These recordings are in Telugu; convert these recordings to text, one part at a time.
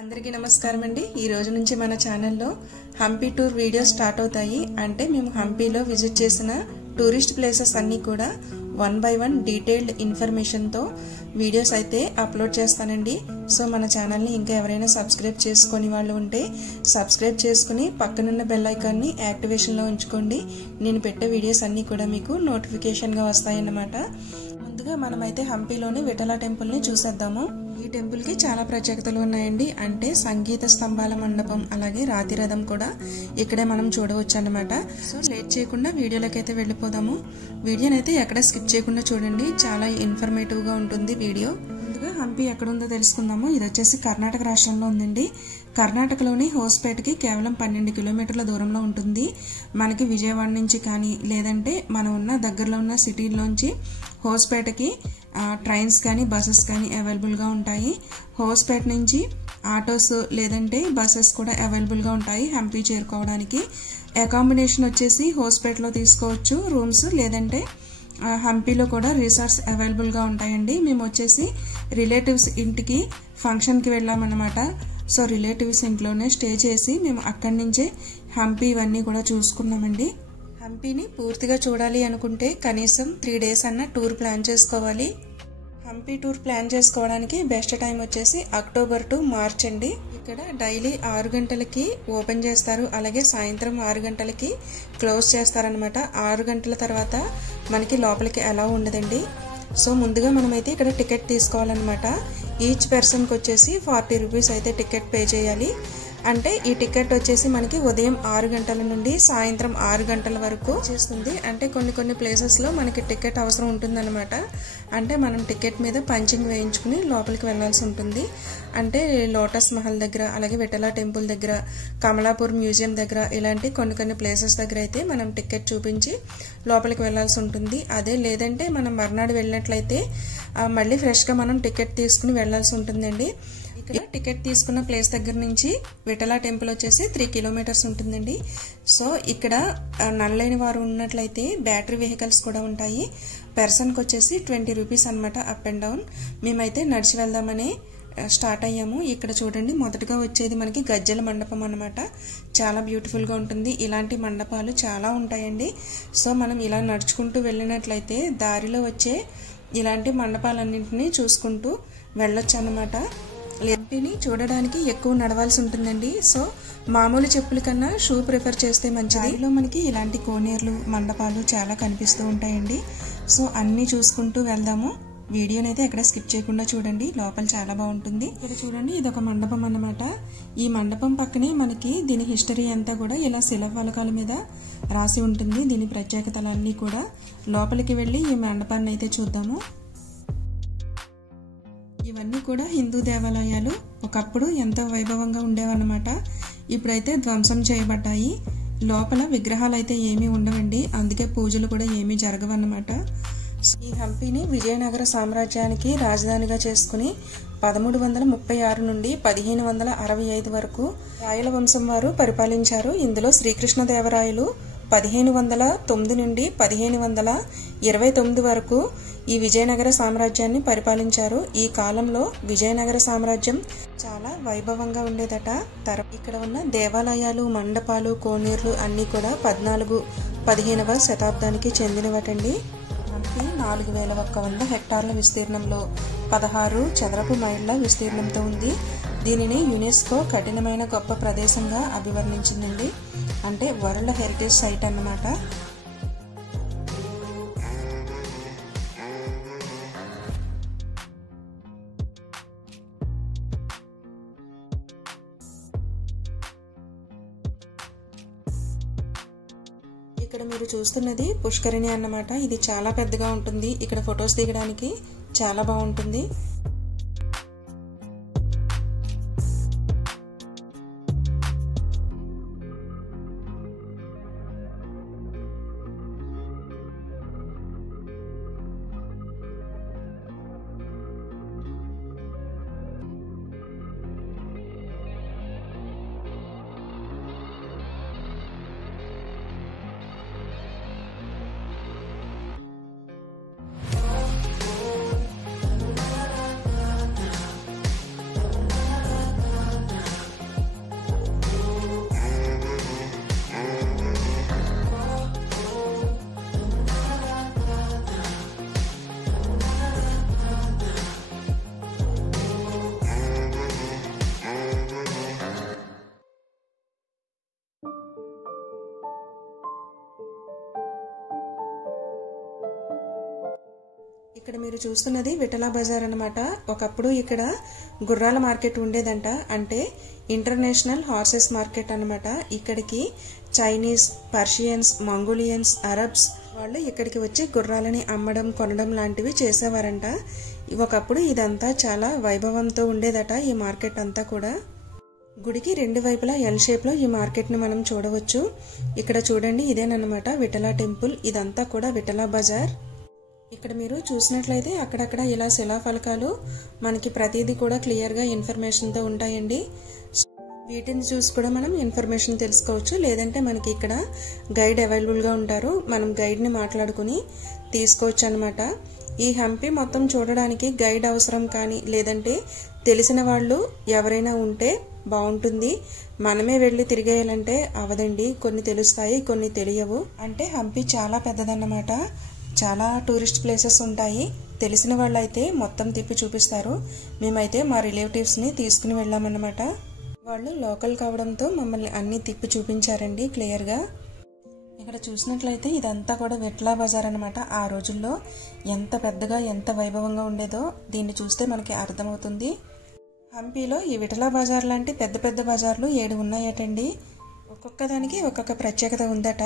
అందరికీ నమస్కారం అండి। ఈ రోజు నుంచి మన ఛానల్లో హంపి టూర్ వీడియోస్ స్టార్ట్ అవుతాయి। అంటే మేము హంపిలో విజిట్ చేసిన టూరిస్ట్ ప్లేసెస్ అన్నీ కూడా 1 by 1 డీటెయిల్డ్ ఇన్ఫర్మేషన్ తో వీడియోస్ అయితే అప్లోడ్ చేస్తానండి। సో మన ఛానల్ ని ఇంకా ఎవరైనా సబ్స్క్రైబ్ చేసుకొని వాళ్ళు ఉంటే సబ్స్క్రైబ్ చేసుకొని పక్కనున్న బెల్ ఐకాన్ ని యాక్టివేషన్ లో ఉంచుకోండి। నేను పెట్టే వీడియోస్ అన్నీ కూడా మీకు నోటిఫికేషన్ గా వస్తాయన్నమాట। ముందుగా మనమైతే హంపిలోని విఠల టెంపుల్ ని చూసేద్దాము। ఈ టెంపుల్ కి చాలా ప్రత్యేకతలు ఉన్నాయండి। అంటే సంగీత స్తంభాల మండపం అలాగే రాతి రథం కూడా ఇక్కడే మనం చూడవచ్చు అన్నమాట। సో లేట్ చేయకుండా వీడియోలోకి అయితే వెళ్ళిపోదాము। వీడియోని అయితే ఎక్కడ స్కిప్ చేయకుండా చూడండి, చాలా ఇన్ఫర్మేటివ్ గా ఉంటుంది వీడియో। ముందుగా హంపి ఎక్కడ ఉందో తెలుసుకుందాము। ఇది వచ్చేసి కర్ణాటక రాష్ట్రంలో ఉందండి। కర్ణాటకలోని హోస్పేటకి కేవలం 12 కిలోమీటర్ల దూరంలో ఉంటుంది। మనకి విజయవాడ నుంచి కానీ లేదంటే మనం ఉన్న దగ్గరలో ఉన్న సిటీలోంచి హోస్పేటకి ట్రైన్స్ కానీ బస్సెస్ కానీ అవైలబుల్ గా ఉంటాయి। హోస్పేట నుంచి ఆటోస్ లేదంటే బస్సెస్ కూడా అవైలబుల్ గా ఉంటాయి హంపి చేరుకోవడానికి। అకామిడేషన్ వచ్చేసి హోస్పేటలో తీసుకోవచ్చు రూమ్స్, లేదంటే హంపిలో కూడా రిసార్ట్స్ అవైలబుల్ గా ఉంటాయండి। మేము వచ్చేసి రిలేటివ్స్ ఇంటికి ఫంక్షన్ కి వెళ్ళామన్నమాట। సో రిలేటివ్స్ ఇంట్లోనే స్టే చేసి మేము అక్కడి నుంచే హంపి ఇవన్నీ కూడా చూసుకున్నామండి। హంపిని పూర్తిగా చూడాలి అనుకుంటే కనీసం 3 days అన్న టూర్ ప్లాన్ చేసుకోవాలి। హంపి టూర్ ప్లాన్ చేసుకోవడానికి బెస్ట్ టైం వచ్చేసి అక్టోబర్ టు మార్చ్ అండి। ఇక్కడ డైలీ 6 గంటలకి ఓపెన్ చేస్తారు, అలాగే సాయంత్రం 6 గంటలకి క్లోజ్ చేస్తారనమాట। 6 గంటల తర్వాత మనకి లోపలికి అలౌ ఉండదండి। సో ముందుగా మనమైతే ఇక్కడ టికెట్ తీసుకోవాలన్నమాట। ఈచ్ పర్సన్కి వచ్చేసి 40 రూపీస్ అయితే టికెట్ పే చేయాలి। అంటే ఈ టికెట్ వచ్చేసి మనకి ఉదయం 6 గంటల నుండి సాయంత్రం 6 గంటల వరకు చేస్తుంది। అంటే కొన్ని ప్లేసెస్ లో మనకి టికెట్ అవసరం ఉంటుందన్నమాట। అంటే మనం టికెట్ మీద పంచింగ్ వేయించుకుని లోపలికి వెళ్లాల్సి ఉంటుంది। అంటే లోటస్ మహల్ దగ్గర, అలాగే విఠల టెంపుల్ దగ్గర, కమలాపూర్ మ్యూజియం దగ్గర ఇలాంటి కొన్ని ప్లేసెస్ దగ్గర అయితే మనం టికెట్ చూపించి లోపలికి వెళ్లాల్సి ఉంటుంది। అదే లేదంటే మనం మర్నాడు వెళ్ళినట్లయితే మళ్ళీ ఫ్రెష్ గా మనం టికెట్ తీసుకుని వెళ్లాల్సి ఉంటుందండి। ఇక్కడ టికెట్ తీసుకున్న ప్లేస్ దగ్గర నుంచి విఠల టెంపుల్ వచ్చేసి 3 kilometers ఉంటుందండి। సో ఇక్కడ నల్లైన వారు ఉన్నట్లయితే బ్యాటరీ వెహికల్స్ కూడా ఉంటాయి। పర్సన్ కి వచ్చేసి 20 రూపీస్ అనమాట అప్ అండ్ డౌన్। మేమైతే నడిచి వెళ్దామని స్టార్ట్ అయ్యాము। ఇక్కడ చూడండి మొదటగా వచ్చేది మనకి గజ్జల మండపం అన్నమాట। చాలా బ్యూటిఫుల్ గా ఉంటుంది। ఇలాంటి మండపాలు చాలా ఉంటాయండి। సో మనం ఇలా నడుచుకుంటూ వెళ్ళినట్లయితే దారిలో వచ్చే ఇలాంటి మండపాలన్నింటినీ చూసుకుంటూ వెళ్ళొచ్చు అన్నమాట। హంపిని చూడడానికి ఎక్కువ నడవాల్సి ఉంటుందండి। సో మామూలు చెప్పుల కన్నా షూ ప్రిఫర్ చేస్తే మంచిది। దారిలో మనకి ఇలాంటి కోనేర్లు మండపాలు చాలా కనిపిస్తూ ఉంటాయండి। సో అన్ని చూసుకుంటూ వెళ్దాము। వీడియోని అయితే ఎక్కడ స్కిప్ చేయకుండా చూడండి, లోపల చాలా బాగుంటుంది। ఇక్కడ చూడండి ఇది ఒక మండపం అన్నమాట। ఈ మండపం పక్కనే మనకి దీని హిస్టరీ అంతా కూడా ఇలా శిలా ఫలకాల మీద రాసి ఉంటుంది। దీని ప్రత్యేకతలన్నీ కూడా లోపలికి వెళ్ళి ఈ మండపాన్ని అయితే చూద్దాము। ఇవన్నీ కూడా హిందూ దేవాలయాలు, ఒకప్పుడు ఎంతో వైభవంగా ఉండేవన్నమాట। ఇప్పుడైతే ధ్వంసం చేయబడ్డాయి। లోపల విగ్రహాలు అయితే ఏమీ ఉండవండి, అందుకే పూజలు కూడా ఏమీ జరగవన్నమాట। ఈ హంపిని విజయనగర సామ్రాజ్యానికి రాజధానిగా చేసుకుని 1336 నుండి 1565 వరకు రాయల వంశం వారు పరిపాలించారు। ఇందులో శ్రీకృష్ణదేవరాయలు 1509 నుండి 1529 వరకు ఈ విజయనగర సామ్రాజ్యాన్ని పరిపాలించారు। ఈ కాలంలో విజయనగర సామ్రాజ్యం చాలా వైభవంగా ఉండేదట। ఇక్కడ ఉన్న దేవాలయాలు, మండపాలు, కోనేర్లు అన్ని కూడా 14, 15వ శతాబ్దానికి చెందినవటండి। హంపి 4100 హెక్టార్ల విస్తీర్ణంలో 16 చదరపు మైళ్ళ విస్తీర్ణంతో ఉంది। దీనిని యునెస్కో కఠినమైన గొప్ప ప్రదేశంగా అభివర్ణించిందండి। అంటే వరల్డ్ హెరిటేజ్ సైట్ అన్నమాట। ఇక్కడ మీరు చూస్తున్నది పుష్కరిణి అన్నమాట। ఇది చాలా పెద్దగా ఉంటుంది। ఇక్కడ ఫొటోస్ దిగడానికి చాలా బాగుంటుంది। ఇక్కడ మీరు చూస్తున్నది విఠలా బజార్ అన్నమాట. ఒకప్పుడు ఇక్కడ గుర్రాల మార్కెట్ ఉండేదంట, అంటే ఇంటర్నేషనల్ హార్సెస్ మార్కెట్ అన్నమాట. ఇక్కడికి చైనీస్, పర్షియన్స్, మంగోలియన్స్, అరబ్స్ వాళ్ళు ఇక్కడికి వచ్చి గుర్రాలని అమ్మడం, కొనడం లాంటివి చేసేవారంట. ఒకప్పుడు ఇదంతా చాలా వైభవంతో ఉండేదట ఈ మార్కెట్ అంతా కూడా. గుడికి రెండు వైపులా ఎల్ షేప్ లో ఈ మార్కెట్ ని మనం చూడవచ్చు. ఇక్కడ చూడండి, ఇదేనన్నమాట విఠలా టెంపుల్. ఇదంతా కూడా విఠలా బజార్. ఇక్కడ మీరు చూసినట్లయితే అక్కడక్కడ ఇలా శిలాఫలకాలు మనకి ప్రతిదీ కూడా క్లియర్ గా ఇన్ఫర్మేషన్ తో ఉంటాయండి. వీటిని చూసి కూడా మనం ఇన్ఫర్మేషన్ తెలుసుకోవచ్చు. లేదంటే మనకి ఇక్కడ గైడ్ అవైలబుల్ గా ఉంటారు, మనం గైడ్ ని మాట్లాడుకుని తీసుకోవచ్చు అన్నమాట. ఈ హంపి మొత్తం చూడడానికి గైడ్ అవసరం కానీ లేదంటే తెలిసిన వాళ్ళు ఎవరైనా ఉంటే బాగుంటుంది. మనమే వెళ్ళి తిరిగేయాలంటే అవదండి, కొన్ని తెలుస్తాయి, కొన్ని తెలియవు. అంటే హంపి చాలా పెద్దదన్నమాట. చాలా టూరిస్ట్ ప్లేసెస్ ఉంటాయి. తెలిసిన వాళ్ళు అయితే మొత్తం తిప్పి చూపిస్తారు. మేమైతే మా రిలేటివ్స్ ని తీసుకుని వెళ్ళామన్నమాట. వాళ్ళు లోకల్ కావడంతో మమ్మల్ని అన్ని తిప్పి చూపించారండి క్లియర్ గా. ఇక్కడ చూసినట్లయితే ఇదంతా కూడా విఠలా బజార్ అన్నమాట. ఆ రోజుల్లో ఎంత పెద్దగా ఎంత వైభవంగా ఉండేదో దీన్ని చూస్తే మనకి అర్థమవుతుంది. హంపీలో ఈ విఠలా బజార్ లాంటి పెద్ద పెద్ద బజార్లు 7 ఉన్నాయటండి. ఒక్కొక్క దానికి ఒక్కొక్క ప్రత్యేకత ఉందట.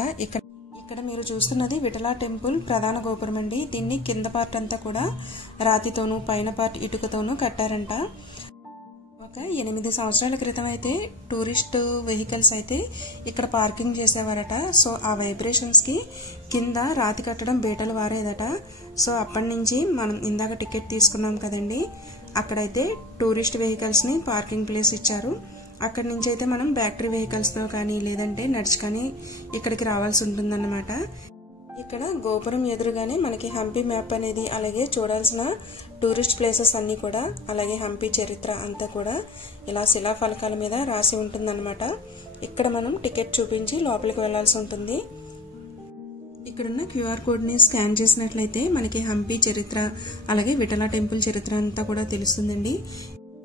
ఇక్కడ మీరు చూస్తున్నది విఠలా టెంపుల్ ప్రధాన గోపురం అండి. దీన్ని కింద పార్ట్ అంతా కూడా రాతితోనూ పైన పార్ట్ ఇటుకతోనూ కట్టారంట. ఒక 8 సంవత్సరాల క్రితం అయితే టూరిస్ట్ వెహికల్స్ అయితే ఇక్కడ పార్కింగ్ చేసేవారట. సో ఆ వైబ్రేషన్స్ కి కింద రాతి కట్టడం బేటలు వారేదట. సో అప్పటి నుంచి మనం ఇందాక టికెట్ తీసుకున్నాం కదండి, అక్కడైతే టూరిస్ట్ వెహికల్స్ ని పార్కింగ్ ప్లేస్ ఇచ్చారు. అక్కడి నుంచి అయితే మనం బ్యాటరీ వెహికల్స్ తో కానీ లేదంటే నడిచి కానీ ఇక్కడికి రావాల్సి ఉంటుందన్నమాట. ఇక్కడ గోపురం ఎదురుగానే మనకి హంపి మ్యాప్ అనేది, అలాగే చూడాల్సిన టూరిస్ట్ ప్లేసెస్ అన్ని కూడా, అలాగే హంపి చరిత్ర అంతా కూడా ఇలా శిలాఫలకాల మీద రాసి ఉంటుందన్నమాట. ఇక్కడ మనం టికెట్ చూపించి లోపలికి వెళ్లాల్సి ఉంటుంది. ఇక్కడున్న క్యూఆర్ కోడ్ ని స్కాన్ చేసినట్లయితే మనకి హంపి చరిత్ర అలాగే విఠలా టెంపుల్ చరిత్ర అంతా కూడా తెలుస్తుందండి.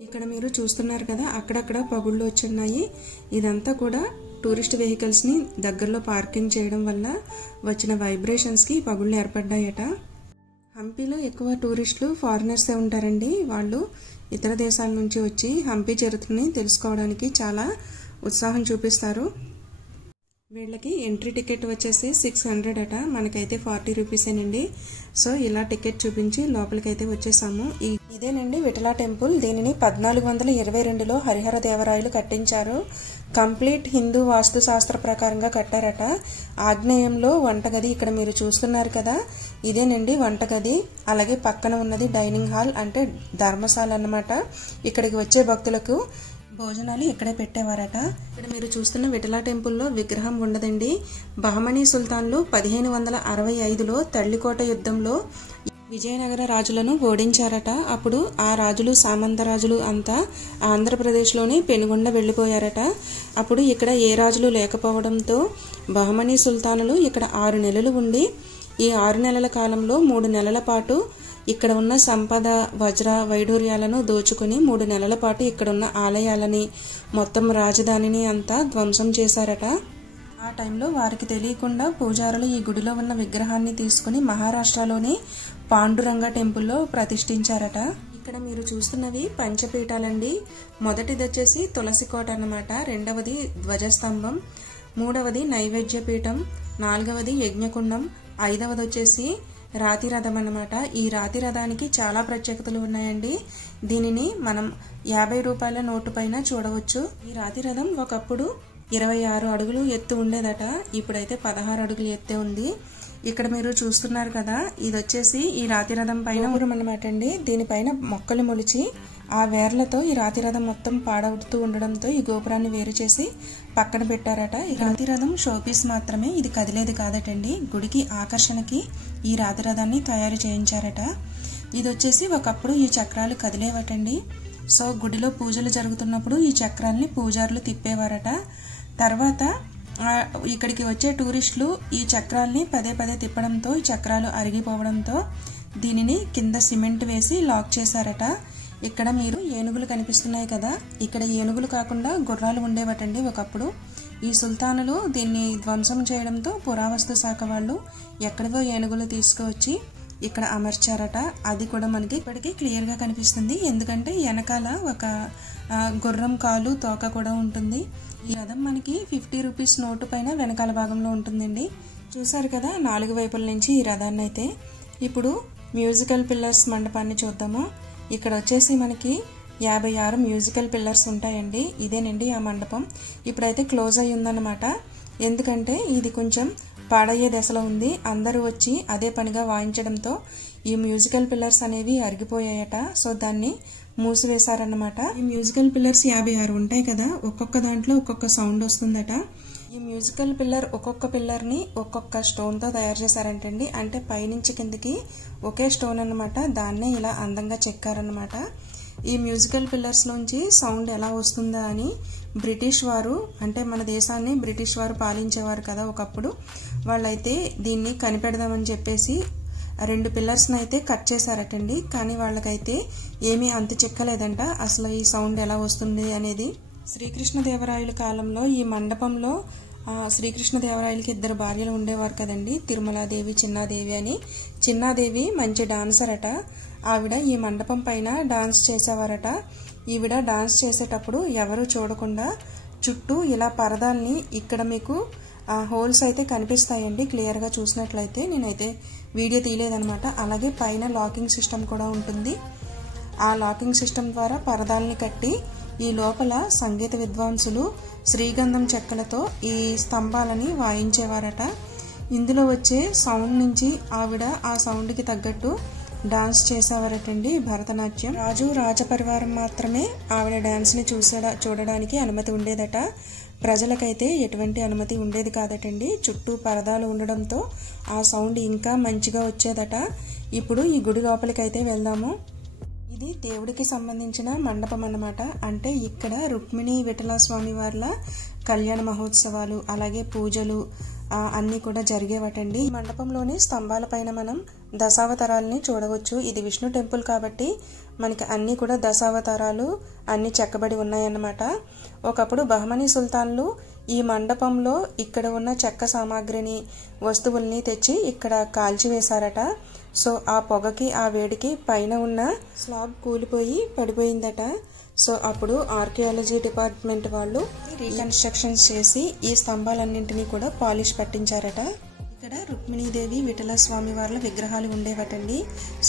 ఇక్కడ మీరు చూస్తున్నారు కదా, అక్కడక్కడ పగుళ్ళు వచ్చున్నాయి. ఇదంతా కూడా టూరిస్ట్ వెహికల్స్ ని దగ్గరలో పార్కింగ్ చేయడం వల్ల వచ్చిన వైబ్రేషన్స్ కి పగుళ్ళు ఏర్పడ్డాయట. హంపీలో ఎక్కువ టూరిస్టులు ఫారినర్సే ఉంటారండి. వాళ్ళు ఇతర దేశాల నుంచి వచ్చి హంపి చరిత్రని తెలుసుకోవడానికి చాలా ఉత్సాహం చూపిస్తారు. వీళ్ళకి ఎంట్రీ టికెట్ వచ్చేసి 600 అట, మనకైతే 40 రూపీసేనండి. సో ఇలా టికెట్ చూపించి లోపలికైతే వచ్చేసాము. ఇదేనండి విఠలా టెంపుల్. దీనిని 1422లో హరిహర దేవరాయలు కట్టించారు. కంప్లీట్ హిందూ వాస్తు శాస్త్ర ప్రకారంగా కట్టారట. ఆగ్నేయంలో వంటగది ఇక్కడ మీరు చూస్తున్నారు కదా, ఇదేనండి వంటగది. అలాగే పక్కన ఉన్నది డైనింగ్ హాల్, అంటే ధర్మశాల అన్నమాట. ఇక్కడికి వచ్చే భక్తులకు భోజనాలు ఇక్కడే పెట్టేవారట. ఇక్కడ మీరు చూస్తున్న విఠలా టెంపుల్లో విగ్రహం ఉండదండి. బహమనీ సుల్తాన్లు 1565లో తల్లికోట యుద్ధంలో విజయనగర రాజులను ఓడించారట. అప్పుడు ఆ రాజులు, సామంత రాజులు అంతా ఆంధ్రప్రదేశ్లోని పెనుగొండ వెళ్లిపోయారట. అప్పుడు ఇక్కడ ఏ రాజులు లేకపోవడంతో బహమనీ సుల్తానులు ఇక్కడ 6 నెలలు ఉండి, ఈ 6 నెలల కాలంలో 3 నెలల పాటు ఇక్కడ ఉన్న సంపద, వజ్ర, వైఢూర్యాలను దోచుకుని 3 నెలల పాటు ఇక్కడున్న ఆలయాలని, మొత్తం రాజధానిని అంతా ధ్వంసం చేశారట. ఆ టైంలో వారికి తెలియకుండా పూజారులు ఈ గుడిలో ఉన్న విగ్రహాన్ని తీసుకుని మహారాష్ట్రలోని పాండురంగ టెంపుల్లో ప్రతిష్ఠించారట. ఇక్కడ మీరు చూస్తున్నవి పంచపీఠాలండి. మొదటిది వచ్చేసి తులసి కోట అన్నమాట, రెండవది ధ్వజస్తంభం, మూడవది నైవేద్య పీఠం, నాలుగవది యజ్ఞకుండం, ఐదవది వచ్చేసి రాతి రథం అన్నమాట. ఈ రాతి రథానికి చాలా ప్రత్యేకతలు ఉన్నాయండి. దీనిని మనం 50 రూపాయల నోటు పైన చూడవచ్చు. ఈ రాతి రథం ఒకప్పుడు 26 అడుగులు ఎత్తు ఉండేదట, ఇప్పుడైతే 16 అడుగులు ఎత్తే ఉంది. ఇక్కడ మీరు చూస్తున్నారు కదా, ఇది వచ్చేసి ఈ రాతి రథం పైన ఊరం అన్నమాట అండి. దీనిపైన మొక్కలు మొలిచి ఆ వేర్లతో ఈ రాతి రథం మొత్తం పాడవుతూ ఉండడంతో ఈ గోపురాన్ని వేరు చేసి పక్కన పెట్టారట. ఈ రాతి రథం షోపీస్ మాత్రమే, ఇది కదిలేది కాదటండి. గుడికి ఆకర్షణకి ఈ రాతి రథాన్ని తయారు చేయించారట. ఇది వచ్చేసి ఒకప్పుడు ఈ చక్రాలు కదిలేవటండి. సో గుడిలో పూజలు జరుగుతున్నప్పుడు ఈ చక్రాల్ని పూజారులు తిప్పేవారట. తర్వాత ఇక్కడికి వచ్చే టూరిస్టులు ఈ చక్రాల్ని పదే పదే తిప్పడంతో ఈ చక్రాలు అరిగిపోవడంతో దీనిని కింద సిమెంట్ వేసి లాక్ చేశారట. ఇక్కడ మీరు ఏనుగులు కనిపిస్తున్నాయి కదా, ఇక్కడ ఏనుగులు కాకుండా గుర్రాలు ఉండేవటండి ఒకప్పుడు. ఈ సుల్తానులు దీన్ని ధ్వంసం చేయడంతో పురావస్తు శాఖ వాళ్ళు ఎక్కడివో ఏనుగులు తీసుకువచ్చి ఇక్కడ అమర్చారట. అది కూడా మనకి ఇప్పటికీ క్లియర్గా కనిపిస్తుంది. ఎందుకంటే వెనకాల ఒక గుర్రం కాలు తోక కూడా ఉంటుంది. ఈ రథం మనకి 50 రూపీస్ నోటు పైన వెనకాల భాగంలో ఉంటుందండి. చూసారు కదా 4 వైపుల నుంచి ఈ రథాన్ని అయితే. ఇప్పుడు మ్యూజికల్ పిల్లర్స్ మండపాన్ని చూద్దాము. ఇక్కడ వచ్చేసి మనకి 56 మ్యూజికల్ పిల్లర్స్ ఉంటాయండి. ఇదేనండి ఆ మండపం. ఇప్పుడైతే క్లోజ్ అయి ఉందన్నమాట. ఎందుకంటే ఇది కొంచెం పాడయ్యే దశలో ఉంది. అందరూ వచ్చి అదే పనిగా వాయించడంతో ఈ మ్యూజికల్ పిల్లర్స్ అనేవి అరిగిపోయాయట. సో దాన్ని మూసివేశారన్నమాట. ఈ మ్యూజికల్ పిల్లర్స్ 56 ఉంటాయి కదా, ఒక్కొక్క దాంట్లో ఒక్కొక్క సౌండ్ వస్తుందట. ఈ మ్యూజికల్ పిల్లర్ ఒక్కొక్క పిల్లర్ని ఒక్కొక్క స్టోన్తో తయారు చేశారంటండి. అంటే పైనుంచి కిందకి ఒకే స్టోన్ అన్నమాట. దాన్నే ఇలా అందంగా చెక్కారన్నమాట. ఈ మ్యూజికల్ పిల్లర్స్ నుంచి సౌండ్ ఎలా వస్తుందా అని బ్రిటిష్ వారు, అంటే మన దేశాన్ని బ్రిటిష్ వారు పాలించేవారు కదా ఒకప్పుడు, వాళ్ళైతే దీన్ని కనిపెడదామని చెప్పేసి 2 పిల్లర్స్ని అయితే కట్ చేశారటండి. కానీ వాళ్ళకైతే ఏమీ అంత చిక్కలేదంట అసలు ఈ సౌండ్ ఎలా వస్తుంది అనేది. శ్రీకృష్ణదేవరాయల కాలంలో ఈ మండపంలో శ్రీకృష్ణదేవరాయలకి 2 భార్యలు ఉండేవారు కదండి, తిరుమలాదేవి, చిన్నాదేవి అని. చిన్నాదేవి మంచి డాన్సర్ అట. ఆవిడ ఈ మండపం పైన డాన్స్ చేసేవారట. ఈవిడ డాన్స్ చేసేటప్పుడు ఎవరు చూడకుండా చుట్టూ ఇలా పరదాల్ని, ఇక్కడ మీకు హోల్స్ అయితే కనిపిస్తాయండి క్లియర్గా చూసినట్లయితే. నేనైతే వీడియో తీయలేదనమాట. అలాగే పైన లాకింగ్ సిస్టమ్ కూడా ఉంటుంది. ఆ లాకింగ్ సిస్టమ్ ద్వారా పరదాల్ని కట్టి ఈ లోపల సంగీత విద్వాంసులు శ్రీగంధం చెక్కలతో ఈ స్తంభాలని వాయించేవారట. ఇందులో వచ్చే సౌండ్ నుంచి ఆవిడ ఆ సౌండ్కి తగ్గట్టు డాన్స్ చేసేవారటండి, భరతనాట్యం. రాజు రాజపరివారం మాత్రమే ఆవిడ డాన్స్ని చూడడానికి అనుమతి ఉండేదట. ప్రజలకైతే ఎటువంటి అనుమతి ఉండేది కాదటండి. చుట్టూ పరదాలు ఉండడంతో ఆ సౌండ్ ఇంకా మంచిగా వచ్చేదట. ఇప్పుడు ఈ గుడి లోపలికైతే వెళ్దాము. ఇది దేవుడికి సంబంధించిన మండపం అన్నమాట. అంటే ఇక్కడ రుక్మిణి విఠల స్వామి వార్ల కళ్యాణ మహోత్సవాలు, అలాగే పూజలు అన్నీ కూడా జరిగేవటండి. ఈ మండపంలోని స్తంభాల పైన మనం దశావతారాలని చూడవచ్చు. ఇది విష్ణు టెంపుల్ కాబట్టి మనకి అన్నీ కూడా దశావతారాలు అన్నీ చెక్కబడి ఉన్నాయన్నమాట. ఒకప్పుడు బహమనీ సుల్తాన్లు ఈ మండపంలో ఇక్కడ ఉన్న చెక్క సామాగ్రిని, వస్తువుల్ని తెచ్చి ఇక్కడ కాల్చివేశారట. సో ఆ పొగకి, ఆ వేడికి పైన ఉన్న స్లాబ్ కూలిపోయి పడిపోయిందట. సో అప్పుడు ఆర్కియాలజీ డిపార్ట్మెంట్ వాళ్ళు రీకన్స్ట్రక్షన్స్ చేసి ఈ స్తంభాలన్నింటినీ కూడా పాలిష్ పట్టించారట. ఇక్కడ రుక్మిణీదేవి, విఠల స్వామి వార్ల విగ్రహాలు ఉండేవటండి.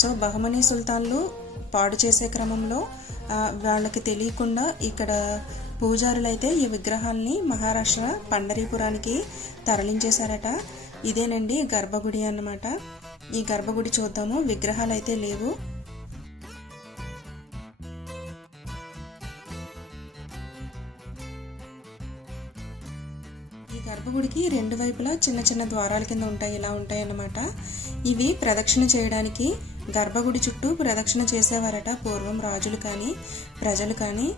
సో బహమనీ సుల్తాన్లు పాడు చేసే క్రమంలో వాళ్ళకి తెలియకుండా ఇక్కడ పూజారులైతే ఈ విగ్రహాల్ని మహారాష్ట్ర పండరీపురానికి తరలించేశారట. ఇదేనండి గర్భగుడి అన్నమాట. ఈ గర్భగుడి చూద్దాము. విగ్రహాలు అయితే లేవు. ఈ గర్భగుడికి 2 వైపులా చిన్న చిన్న ద్వారాల కింద ఉంటాయి, ఇలా ఉంటాయి అన్నమాట. ఇవి ప్రదక్షిణ చేయడానికి గర్భగుడి చుట్టూ ప్రదక్షిణ చేసేవారట పూర్వం రాజులు కానీ ప్రజలు కానీ.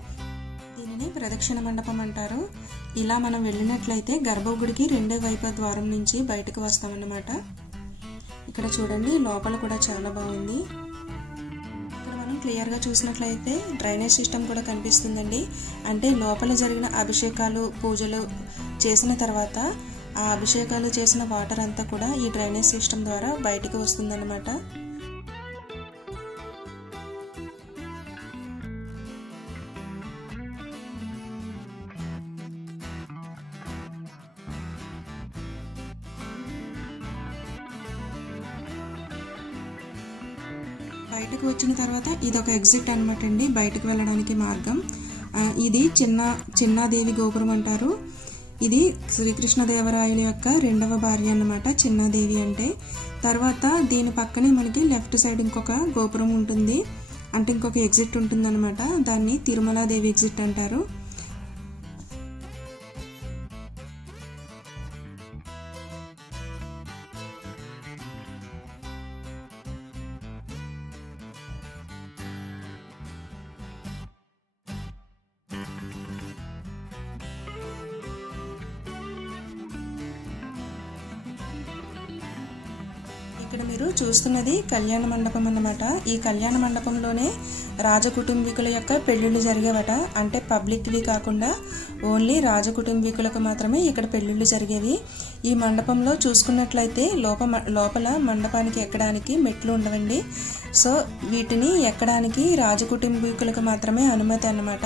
దీనిని ప్రదక్షిణ మండపం అంటారు. ఇలా మనం వెళ్ళినట్లయితే గర్భగుడికి 2వ వైపు ద్వారం నుంచి బయటకు వస్తామన్నమాట. ఇక్కడ చూడండి లోపల కూడా చాలా బాగుంది. ఇక్కడ మనం క్లియర్గా చూసినట్లయితే డ్రైనేజ్ సిస్టమ్ కూడా కనిపిస్తుందండి. అంటే లోపల జరిగిన అభిషేకాలు, పూజలు చేసిన తర్వాత ఆ అభిషేకాలు చేసిన వాటర్ అంతా కూడా ఈ డ్రైనేజ్ సిస్టమ్ ద్వారా బయటకు వస్తుందన్నమాట. బయటకు వచ్చిన తర్వాత ఇదొక ఎగ్జిట్ అనమాట అండి, బయటకు వెళ్ళడానికి మార్గం. ఇది చిన్నాదేవి గోపురం అంటారు. ఇది శ్రీకృష్ణదేవరాయల యొక్క 2వ భార్య అన్నమాట చిన్నాదేవి అంటే. తర్వాత దీని పక్కనే మనకి లెఫ్ట్ సైడ్ ఇంకొక గోపురం ఉంటుంది, అంటే ఇంకొక ఎగ్జిట్ ఉంటుంది అనమాట. దాన్ని తిరుమలాదేవి ఎగ్జిట్ అంటారు. ఇక్కడ మీరు చూస్తున్నది కళ్యాణ మండపం అన్నమాట. ఈ కళ్యాణ మండపంలోనే రాజకుటుంబీకుల యొక్క పెళ్లిళ్ళు జరిగేవట. అంటే పబ్లిక్వి కాకుండా ఓన్లీ రాజకుటుంబీకులకు మాత్రమే ఇక్కడ పెళ్లిళ్ళు జరిగేవి. ఈ మండపంలో చూసుకున్నట్లయితే లోపల మండపానికి ఎక్కడానికి మెట్లు ఉండవండి. సో వీటిని ఎక్కడానికి రాజకుటుంబీకులకు మాత్రమే అనుమతి అన్నమాట.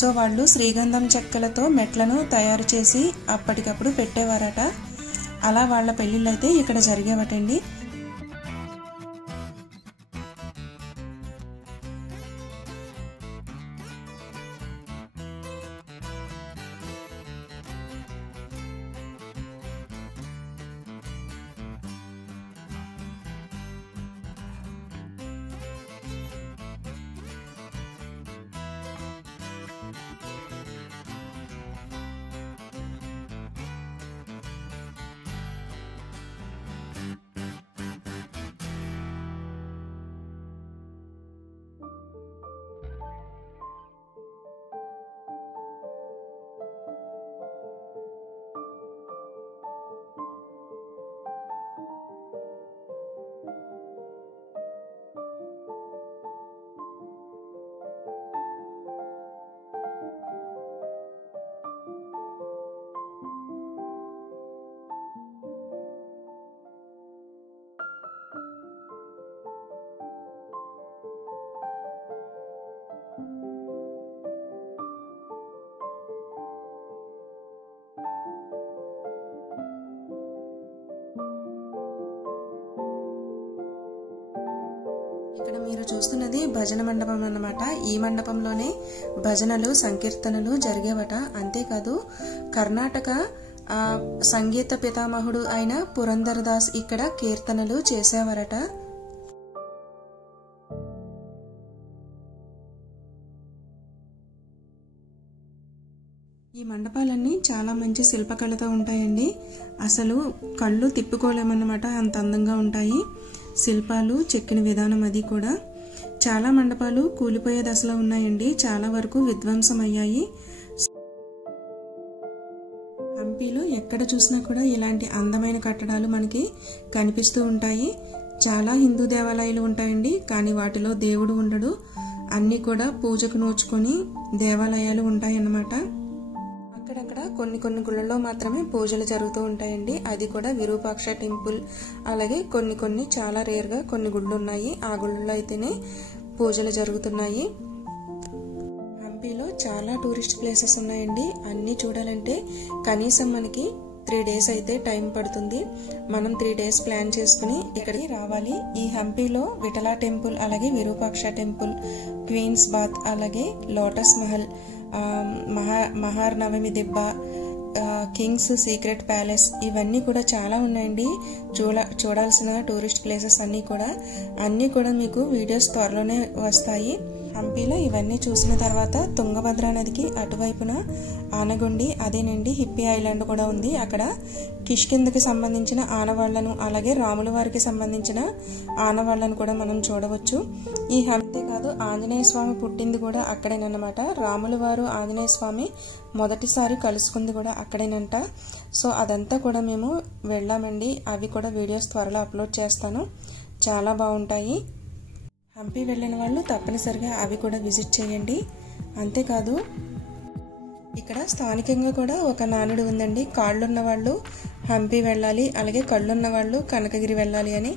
సో వాళ్ళు శ్రీగంధం చెక్కలతో మెట్లను తయారు చేసి అప్పటికప్పుడు పెట్టేవారట. అలా వాళ్ళ పెళ్ళిళ్ళు అయితే ఇక్కడ జరిగేవటండి. ఇక్కడ మీరు చూస్తున్నది భజన మండపం అన్నమాట. ఈ మండపంలోనే భజనలు సంకీర్తనలు జరిగేవట. అంతేకాదు కర్ణాటక సంగీత పితామహుడు అయిన పురందరదాస్ ఇక్కడ కీర్తనలు చేసేవారట. ఈ మండపాలన్నీ చాలా మంచి శిల్పకళతో ఉంటాయండి. అసలు కళ్ళు తిప్పుకోలేమన్నమాట, అంత అందంగా ఉంటాయి. శిల్పాలు చెక్కిన విధానం అది కూడా. చాలా మండపాలు కూలిపోయే దశలో ఉన్నాయండి, చాలా వరకు విధ్వంసం అయ్యాయి. హంపీలో ఎక్కడ చూసినా కూడా ఇలాంటి అందమైన కట్టడాలు మనకి కనిపిస్తూ ఉంటాయి. చాలా హిందూ దేవాలయాలు ఉంటాయండి, కానీ వాటిలో దేవుడు ఉండడు. అన్నీ కూడా పూజకు నోచుకొని దేవాలయాలు ఉంటాయన్నమాట. అక్కడక్కడ కొన్ని గుళ్ళల్లో మాత్రమే పూజలు జరుగుతూ ఉంటాయండి. అది కూడా విరూపాక్ష టెంపుల్, అలాగే కొన్ని చాలా రేర్గా కొన్ని గుళ్ళు ఉన్నాయి. ఆ గుళ్ళల్లో అయితేనే పూజలు జరుగుతున్నాయి. హంపీలో చాలా టూరిస్ట్ ప్లేసెస్ ఉన్నాయండి. అన్నీ చూడాలంటే కనీసం మనకి 3 days అయితే టైం పడుతుంది. మనం 3 days ప్లాన్ చేసుకుని ఇక్కడికి రావాలి. ఈ హంపీలో విఠలా టెంపుల్, అలాగే విరూపాక్ష టెంపుల్, క్వీన్స్ బాత్, అలాగే లోటస్ మహల్, మహార్ నవమి దిబ్బ, కింగ్స్ సీక్రెట్ ప్యాలెస్, ఇవన్నీ కూడా చాలా ఉన్నాయండి చూడాల్సిన టూరిస్ట్ ప్లేసెస్ అన్నీ కూడా మీకు వీడియోస్ త్వరలోనే వస్తాయి. హంపీలో ఇవన్నీ చూసిన తర్వాత తుంగభద్ర నదికి అటువైపున ఆనగొండి, అదేనండి హిప్పీ ఐలాండ్ కూడా ఉంది. అక్కడ కిష్కిందకి సంబంధించిన ఆనవాళ్లను, అలాగే రాముల వారికి సంబంధించిన ఆనవాళ్లను కూడా మనం చూడవచ్చు. ఈ హంపీ కాదు, ఆంజనేయ స్వామి పుట్టింది కూడా అక్కడేనమాట. రాముల వారు ఆంజనేయ స్వామి మొదటిసారి కలుసుకుంది కూడా అక్కడేనంట. సో అదంతా కూడా మేము వెళ్ళామండి. అవి కూడా వీడియోస్ త్వరలో అప్లోడ్ చేస్తాను, చాలా బాగుంటాయి. హంపీ వెళ్ళిన వాళ్ళు తప్పనిసరిగా అవి కూడా విజిట్ చేయండి. అంతేకాదు ఇక్కడ స్థానికంగా కూడా ఒక నానుడు ఉందండి, కాళ్ళున్న వాళ్ళు హంపీ వెళ్ళాలి, అలాగే కళ్ళున్న వాళ్ళు కనకగిరి వెళ్ళాలి అని.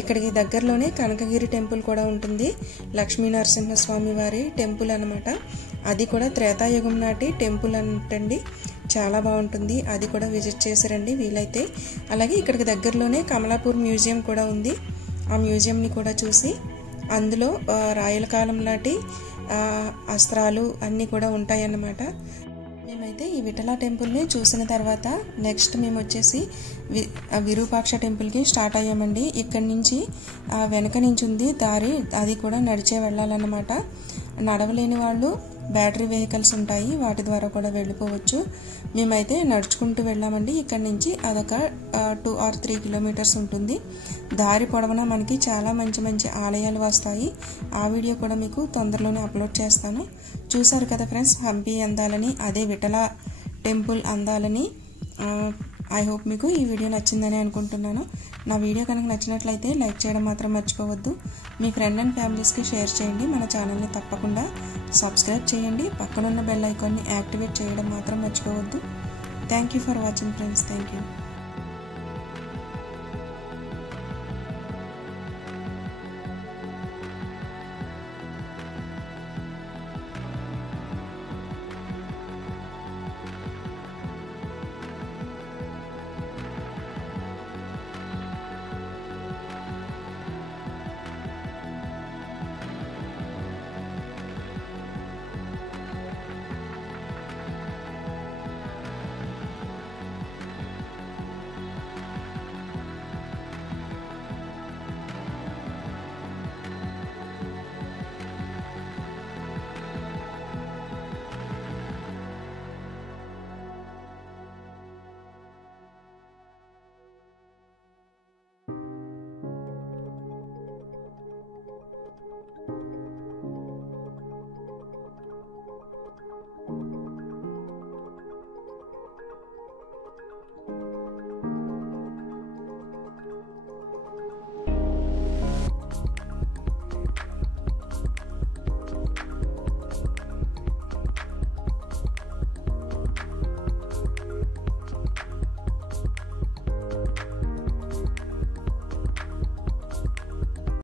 ఇక్కడికి దగ్గరలోనే కనకగిరి టెంపుల్ కూడా ఉంటుంది, లక్ష్మీ నరసింహస్వామి వారి టెంపుల్ అనమాట. అది కూడా త్రేతాయుగం నాటి టెంపుల్ అంటండి, చాలా బాగుంటుంది. అది కూడా విజిట్ చేసిరండి వీలైతే. అలాగే ఇక్కడికి దగ్గరలోనే కమలాపూర్ మ్యూజియం కూడా ఉంది. ఆ మ్యూజియంని కూడా చూసి అందులో రాయల కాలం నాటి అస్త్రాలు అన్నీ కూడా ఉంటాయన్నమాట. మేమైతే ఈ విఠలా టెంపుల్ని చూసిన తర్వాత నెక్స్ట్ మేము వచ్చేసి విరూపాక్ష టెంపుల్కి స్టార్ట్ అయ్యామండి. ఇక్కడి నుంచి వెనక నుంచి ఉంది దారి, అది కూడా నడిచే వెళ్ళాలన్నమాట. నడవలేని వాళ్ళు బ్యాటరీ వెహికల్స్ ఉంటాయి, వాటి ద్వారా కూడా వెళ్ళిపోవచ్చు. మేమైతే నడుచుకుంటూ వెళ్ళామండి. ఇక్కడ నుంచి అదొక 2 or 3 kilometers ఉంటుంది. దారి పొడవునా మనకి చాలా మంచి ఆలయాలు వస్తాయి. ఆ వీడియో కూడా మీకు తొందరలోనే అప్లోడ్ చేస్తాను. చూసారు కదా ఫ్రెండ్స్, హంపీ అందాలని, అదే విఠలా టెంపుల్ అందాలని ఐ హోప్ మీకు ఈ వీడియో నచ్చిందని అనుకుంటున్నాను. నా వీడియో కనుక నచ్చినట్లయితే లైక్ చేయడం మాత్రం మర్చిపోవద్దు. మీ ఫ్రెండ్ అండ్ ఫ్యామిలీస్కి షేర్ చేయండి. మన ఛానల్ని తప్పకుండా సబ్స్క్రైబ్ చేయండి. పక్కనున్న బెల్ ఐకాన్ని యాక్టివేట్ చేయడం మాత్రం మర్చిపోవద్దు. Thank you for watching friends. Thank you.